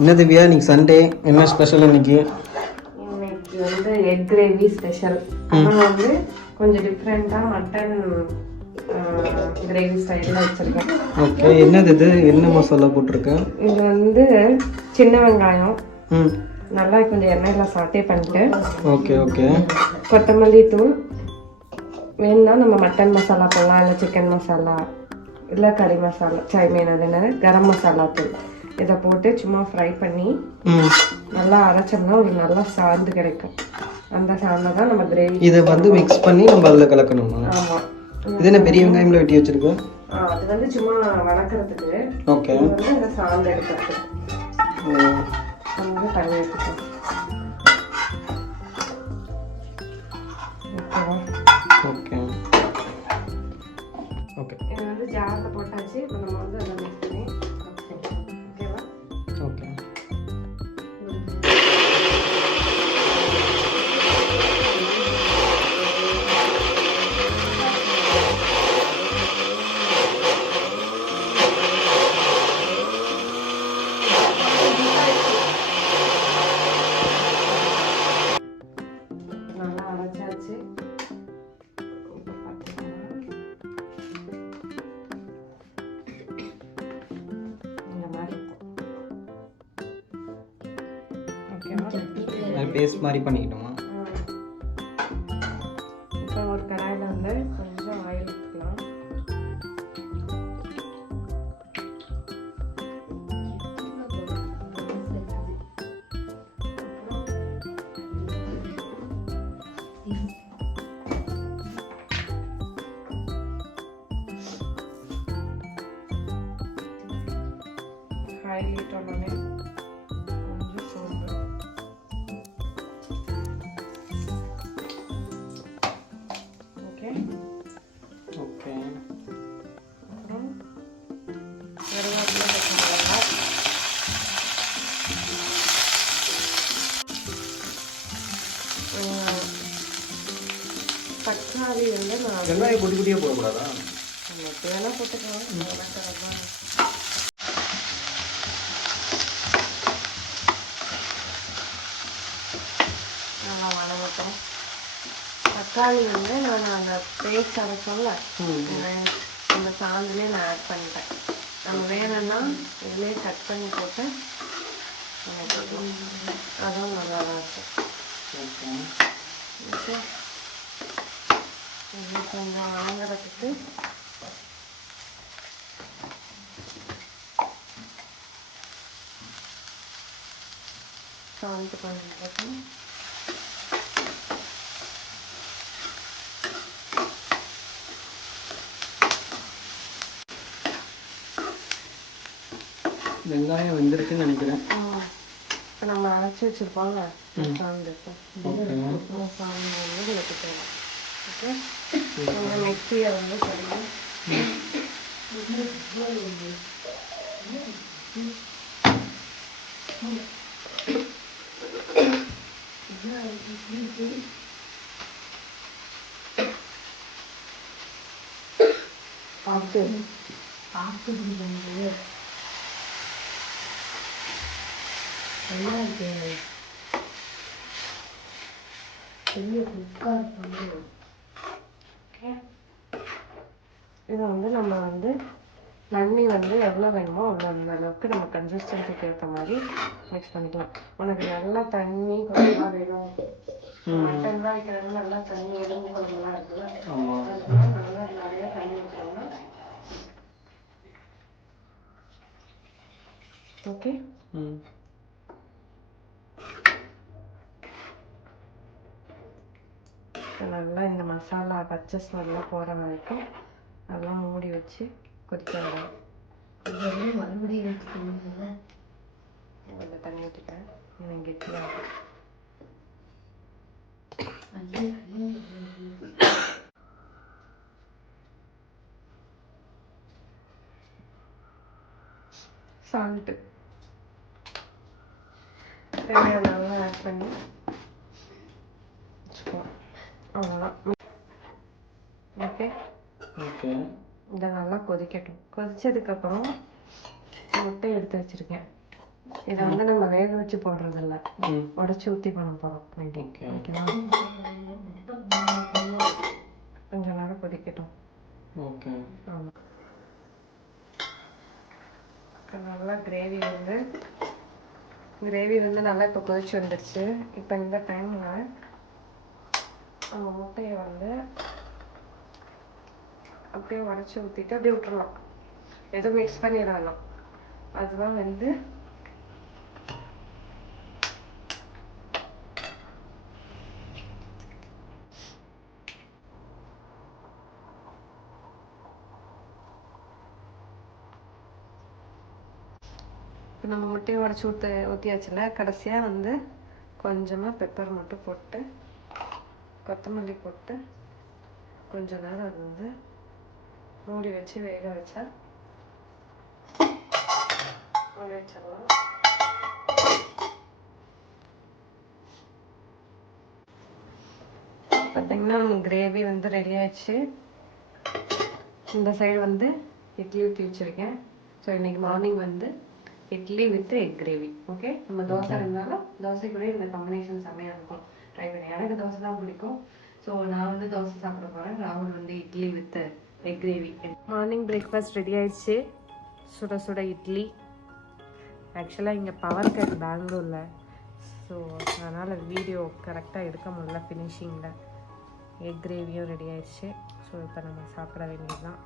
என்ன திவ்யா இன்னைக்கு சண்டே, என்ன ஸ்பெஷல் இன்னைக்கு? இன்னைக்கு வந்து எக் கிரேவி ஸ்பெஷல். ஆனால் வந்து கொஞ்சம் டிஃப்ரெண்ட்டாக மட்டன் கிரேவி ஸ்டைலில் வச்சுருக்கேன். ஓகே, என்னது இது? என்ன மசாலா போட்டிருக்கேன்? இது வந்து சின்ன வெங்காயம் நல்லா கொஞ்சம் எண்ணெயில் சாட்டே பண்ணிட்டு, ஓகே ஓகே, கொத்தமல்லி தூள் வேணும்னா நம்ம மட்டன் மசாலா போடலாம், இல்லை சிக்கன் மசாலா, இல்லை கறி மசாலா, மீன் அது என்னது கரம் மசாலா தூள், இதை போட்டு சும்மா ஃப்ரை பண்ணி நல்லா அரைச்சோம்னா ஒரு நல்லா சாந்து கிடைக்கும். அந்த சாந்தை தான் நம்ம கிரேவி. இதை வந்து மிக்ஸ் பண்ணி நம்ம அதில் கலக்கணுமா? ஆமாம். இது என்ன பெரிய வெங்காயம்ல வெட்டி வச்சிருக்கேன்? அது வந்து சும்மா வளர்க்குறதுக்கு. ஓகே, வந்து அந்த சாந்து எடுக்கிறது. வந்து தண்ணி எடுத்துக்கணும். ஓகே ஓகே, இது வந்து ஜாரில் போட்டாச்சு. இப்போ நம்ம வந்து அதை மிக்ஸ் பண்ணி ஓகேவா? ஓகே. நல்லா அரைச்சாச்சு. இந்த மாதிரி ஓகேவா? பேஸ்ட் மாதிரி பண்ணிக்கிட்டோமா? இப்போ ஒரு கடாயில் வந்து கொஞ்சம் ஆயில் ஊற்றிக்கலாம். ஆயில் ஊற்றணுன்னே கொஞ்சம் சோம்பு, ஓகே. ஓகே, அப்புறம் கருவேப்பிலை, பச்சை மிளகாய், தக்காளி வந்து நான் வெங்காயம் குட்டி குட்டியாக போடக்கூடாதா? வேணா போட்டுக்கலாம். நல்லா வணங்கட்டும். தக்காளி வந்து நான் அந்த பேஸ்ட் அரைச்சோம்ல, இந்த சாந்துலேயே நான் ஆட் பண்ணிட்டேன். நம்ம வேணும்னா இதுலேயே கட் பண்ணி போட்டு அதுவும் நல்லா தான் இருக்கும். ஓகே, இது கொஞ்சம் வணங்குறதுக்கு சால்ட் கொஞ்சம் போட்டு வெங்காயம் வெந்திருக்குன்னு நினைக்கிறேன். இப்போ நம்ம அரைச்சி வச்சுருப்போம்ல சாந்து, சாந்து வந்து விளக்கு போகலாம். ஓகே, கொஞ்சம் மிக்சியை வந்து சரியாக பார்த்து பார்த்து இதை வந்து நம்ம வந்து தண்ணி வந்து எவ்வளோ வேணுமோ அவ்வளோ அந்த அளவுக்கு நம்ம கன்சிஸ்டன்சிக்கு ஏற்ற மாதிரி மிக்ஸ் பண்ணிக்கலாம். உனக்கு நல்லா தண்ணி குழம்புலாம் வேணும், மட்டன்லாம் வைக்கிறது நல்லா தண்ணி எலும்பு குழம்புலாம் இருக்குல்ல, அதெல்லாம் நல்லா நிறைய தண்ணி ஊற்றோம்னா ஓகே. நல்லா இந்த மசாலா பச்சை ஸ்மெல்லாம் போகிற வரைக்கும் நல்லா மூடி வச்சு கொதிக்க விடணும். மறுபடியும் கொஞ்சம் தண்ணி ஊற்றிக்கிறேன், எனக்கு கெட்டியாக. சால்ட்டு தேவையான ஆட் பண்ணி வச்சுக்கலாம். அவ்வளோதான். ஓகே ஓகே, இதை நல்லா கொதிக்கட்டும். கொதிச்சதுக்கப்புறம் முட்டை எடுத்து வச்சுருக்கேன், இதை வந்து நம்ம வேக வச்சு போடுறது இல்லை, ம் உடச்சி ஊற்றி பண்ண போகிறோம். ஓகே ஓகேவா? கொஞ்ச நேரம் கொதிக்கட்டும். ஓகே. ஆமாம். நல்லா கிரேவி வந்து நல்லா இப்போ கொதிச்சு வந்துடுச்சு. இப்போ இந்த டைமில் நம்ம முட்டையை வந்து அப்படியே உடச்சி ஊற்றிட்டு அப்படியே விட்டுறலாம், எதுவும் மிக்ஸ் பண்ணிடலாம். அதுதான் வந்து இப்போ நம்ம முட்டையை உடச்சி ஊற்றியாச்சுல. கடைசியாக வந்து கொஞ்சமாக பெப்பர் மட்டும் போட்டு கொத்தமல்லி போட்டு கொஞ்ச நேரம் அது வந்து மூடி வச்சு வேக வச்சா மூடி வச்சிடலாம். பார்த்தீங்கன்னா கிரேவி வந்து ரெடி ஆயிடுச்சு. இந்த சைடு வந்து இட்லி ஊற்றி வச்சுருக்கேன். ஸோ இன்றைக்கி மார்னிங் வந்து idli with egg gravy. Okay, நம்ம தோசை இருந்தாலும் தோசை கூட இந்த காம்பினேஷன் செம்மையாக இருக்கும். ட்ரை பண்ணி, எனக்கு தோசை தான் பிடிக்கும். ஸோ நான் வந்து தோசை சாப்பிட போகிறேன். ராகுல் வந்து idli with egg gravy. Morning breakfast ready ஆயிடுச்சு. சுட சுட இட்லி. ஆக்சுவலாக இங்கே பவர் கட் பெங்களூரில், ஸோ அதனால் வீடியோ கரெக்டாக எடுக்க முடியல ஃபினிஷிங்கில். எக் கிரேவியும் ரெடி ஆயிடுச்சு. ஸோ இப்போ நம்ம சாப்பிட வேண்டியது தான்.